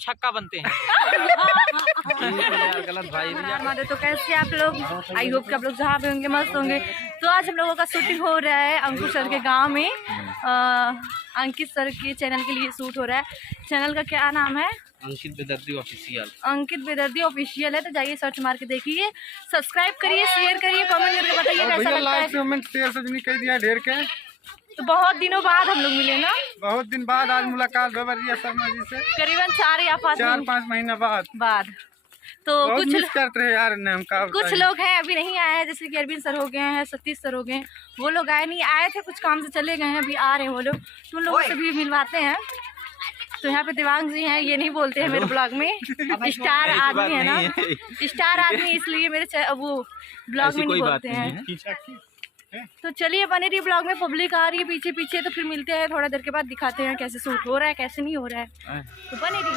छक्का बनते हैं। गलत भाई हमारे तो कैसे आप लोग, आई होप कि आप लोग जहाँ पे होंगे मस्त होंगे। तो आज हम लोगों का शूटिंग हो रहा है अंकुश सर के गांव में। अंकित सर के चैनल के लिए शूट हो रहा है। चैनल का क्या नाम है? अंकित बेदर्दी ऑफिशियल। अंकित बेदर्दी ऑफिशियल है। तो जाइए सर्च मार के देखिए, सब्सक्राइब करिए, शेयर करिए, कमेंट करके बताइए कैसा लगता है। ढेर के तो बहुत दिनों बाद हम लोग मिले ना, बहुत दिन बाद आज मुलाकात हो रिया शर्मा जी से, करीबन 4 या 5 महीना बाद तो कुछ मिस करते हैं यार ने हम कुछ लोग हैं अभी नहीं आए हैं, जैसे कि अरविंद सर हो गए हैं, सतीश सर हो गए हैं, वो लोग आए नहीं, आए थे कुछ काम से चले गए हैं, अभी आ रहे हैं वो लोग, तो उन लोगों से भी मिलवाते हैं। तो यहाँ पे दिवांग जी हैं, ये नहीं बोलते हैं मेरे ब्लॉग में, स्टार आदमी है ना, स्टार आदमी, इसलिए मेरे वो ब्लॉग में नहीं बोलते हैं। तो चलिए बने रही ब्लॉग में, पब्लिक आ रही है पीछे पीछे, तो फिर मिलते हैं थोड़ा देर के बाद, दिखाते हैं कैसे शूट हो रहा है कैसे नहीं हो रहा है। तो बने रही।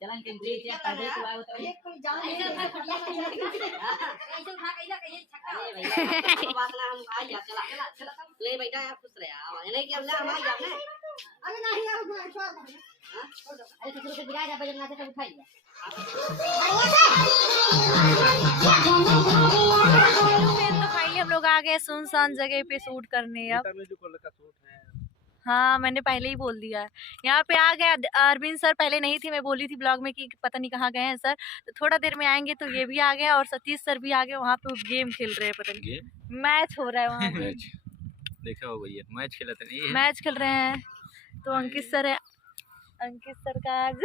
चलन के चेक कर दे तो आयो तो एक कोई जान नहीं ऐसे उठा कइला कहिए छक्का तो बात ना हम आ जा चला ले बेटा यार खुश रहे नहीं कि अल्लाह हम आ जा ना अरे नहीं यार छोड़ अरे तो के गिरा जा बजन ना से उठाई तो फाइनली हम लोग आ गए सुनसान जगह पे शूट करने। अब हाँ मैंने पहले ही बोल दिया है, यहाँ पे आ गया। अरविंद सर पहले नहीं थे, मैं बोली थी ब्लॉग में कि पता नहीं कहाँ गए हैं सर, तो थोड़ा देर में आएंगे। तो ये भी आ गया और सतीश सर भी आ गए, वहाँ पे गेम खेल रहे हैं, पता नहीं मैच हो रहा है वहाँ पे। देखा हो भैया मैच खेलते नहीं, मैच खेल रहे हैं। तो अंकित सर है, अंकित सर का आज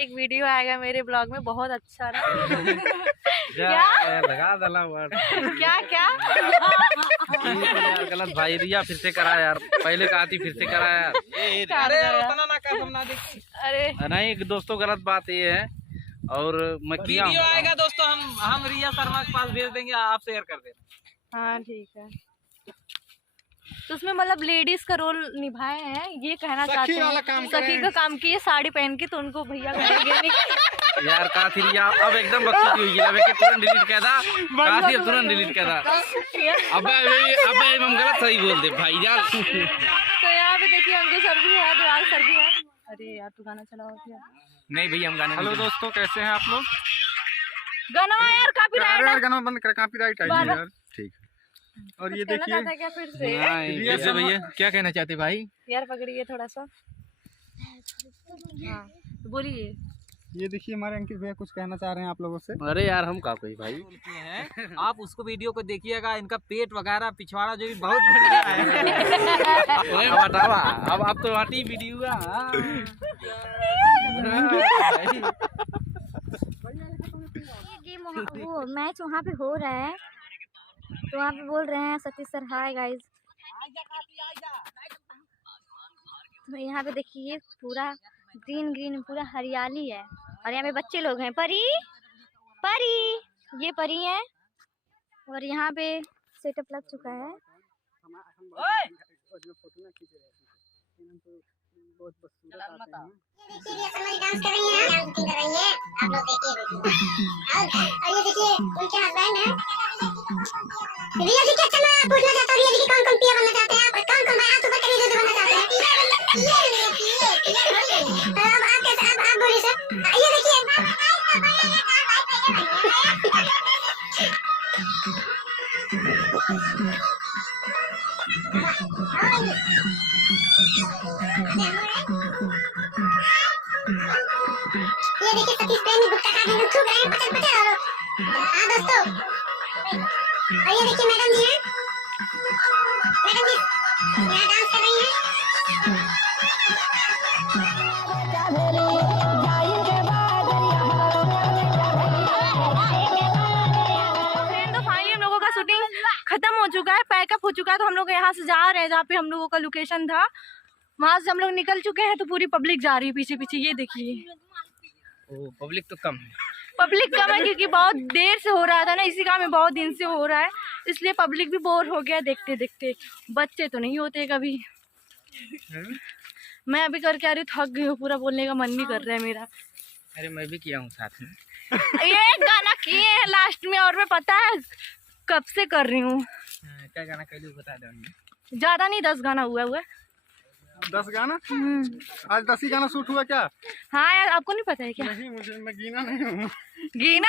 एक वीडियो आएगा मेरे ब्लॉग में, बहुत अच्छा ना। क्या लगा दला क्या क्या गलत भाई रिया फिर से करा यार, पहले कहा थी फिर से करा यार। अरे उतना ना कर, ना देख। अरे नहीं दोस्तों गलत बात ये है, और मैं किया वीडियो आएगा दोस्तों, हम रिया शर्मा के पास भेज देंगे, आप शेयर कर देना। हाँ ठीक है। तो उसमें मतलब लेडीज का रोल निभाए हैं, ये कहना चाहते हैं सखी का काम किए साड़ी पहन के, तो उनको भैया कहेंगे नहीं यार कहा थी रिया अब एकदम बकचोदी हुई है, अब तुरंत डिलीट कर दा, तुरंत डिलीट कर दा। अब हम गलत सही बोल दे भाई यार। तो यहाँ पे देखिए अंकुश सर भी है, दिवाल सर भी है। अरे यार तू गाना चलाओ क्या? नहीं भैया हम गाने। हेलो दोस्तों कैसे हैं आप लोग? गाना यार कॉपीराइट, गाना बंद कर, कॉपीराइट आई यार। ठीक है। और ये देखिए क्या फिर से भैया क्या कहना चाहते भाई? यार पकड़िए थोड़ा सा। हाँ तो बोलिए। ये देखिए हमारे अंकित भैया कुछ कहना चाह रहे हैं आप लोगों से। अरे यार हम का कोई भाई हैं, आप उसको वीडियो को देखिएगा, इनका पेट वगैरह पिछवाड़ा जो भी बहुत बढ़िया है। अब आप तो हटी वीडियो वो मैच वहाँ पे हो रहा है, तो वहाँ पे बोल रहे हैं सतीश सर हाय गाइस। तो यहाँ पे देखिए पूरा ग्रीन ग्रीन पूरा हरियाली है, और यहाँ पे बच्चे लोग हैं। परी परी ये परी है, और यहाँ पे सेटअप लग चुका है। डांस कर रही हैं, कर रही हैं, आप लोग देखिए। और ये देखिए उनके हस्बैंड हैं। रिया जी क्या चना पूछना चाहता हूँ, रिया जी कौन कौन पिया बनना चाहते हैं आप? कौन कौन भाई आप सुपर करिए जो बनना चाहते हैं? अब आप कैसे आप बोलिए सर। ये देखिए सतीश प्रेमी गुप्ता का भी खूब रहे पचर पचर। और हाँ दोस्तों, और ये देखिए मैडम जी हैं, मैडम जी यहाँ डांस कर रही हैं। तो फाइनली हम लोगों का शूटिंग खत्म हो चुका है, पैकअप हो चुका है। तो हम लोग यहाँ से जा रहे हैं जहाँ पे हम लोगों का लोकेशन था, वहाँ से हम लोग निकल चुके हैं। तो पूरी पब्लिक जा रही है पीछे पीछे, ये देखिए। पब्लिक तो कम है, पब्लिक कम है क्योंकि बहुत देर से हो रहा था ना, इसी काम में बहुत दिन से हो रहा है, इसलिए पब्लिक भी बोर हो गया देखते देखते। बच्चे तो नहीं होते कभी। मैं अभी करके आ रही हूँ, थक गई हूँ, पूरा बोलने का मन नहीं कर रहा है मेरा। अरे मैं भी किया हूँ साथ में। ये गाना किए हैं लास्ट में, और मैं पता है कब से कर रही हूँ। क्या गाना कर बता दो। ज्यादा नहीं, 10 गाना हुआ है। 10 गाना? आज 10 ही गाना शूट हुआ क्या? हाँ यार, आपको नहीं पता है क्या? नहीं, मुझे, मैं गीना नहीं हूँ। गीना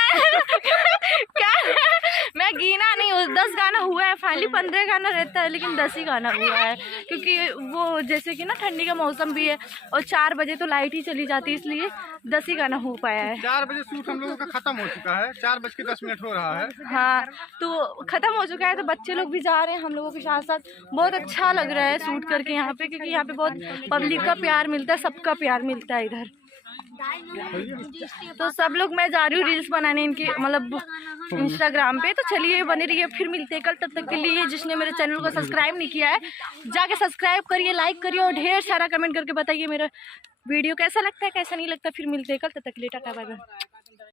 क्या? मैं गीना नहीं हूँ। 10 गाना हुआ है फाइनली। 15 गाना रहता है लेकिन 10 ही गाना हुआ है, क्योंकि वो जैसे कि ना ठंडी का मौसम भी है और 4 बजे तो लाइट ही चली जाती है, इसलिए 10 ही गाना हो पाया है। 4 बजे शूट हम लोगों का खत्म हो चुका है, 4:10 हो रहा है। हाँ, तो खत्म हो चुका है, तो बच्चे लोग भी जा रहे हैं हम लोगों के साथ साथ। बहुत अच्छा लग रहा है शूट करके यहाँ पे, क्योंकि यहाँ पे बहुत पब्लिक का प्यार मिलता है, सबका प्यार मिलता है इधर। तो सब लोग, मैं जा रही हूँ रील्स बनाने इनकी, मतलब इंस्टाग्राम पे। तो चलिए बने रहिए, फिर मिलते हैं कल। तब तक के लिए जिसने मेरे चैनल को सब्सक्राइब नहीं किया है, जाके सब्सक्राइब करिए, लाइक करिए और ढेर सारा कमेंट करके बताइए मेरा वीडियो कैसा लगता है, कैसा नहीं लगता। फिर मिलते हैं कल, तब तक के लिए टाटा बाय बाय।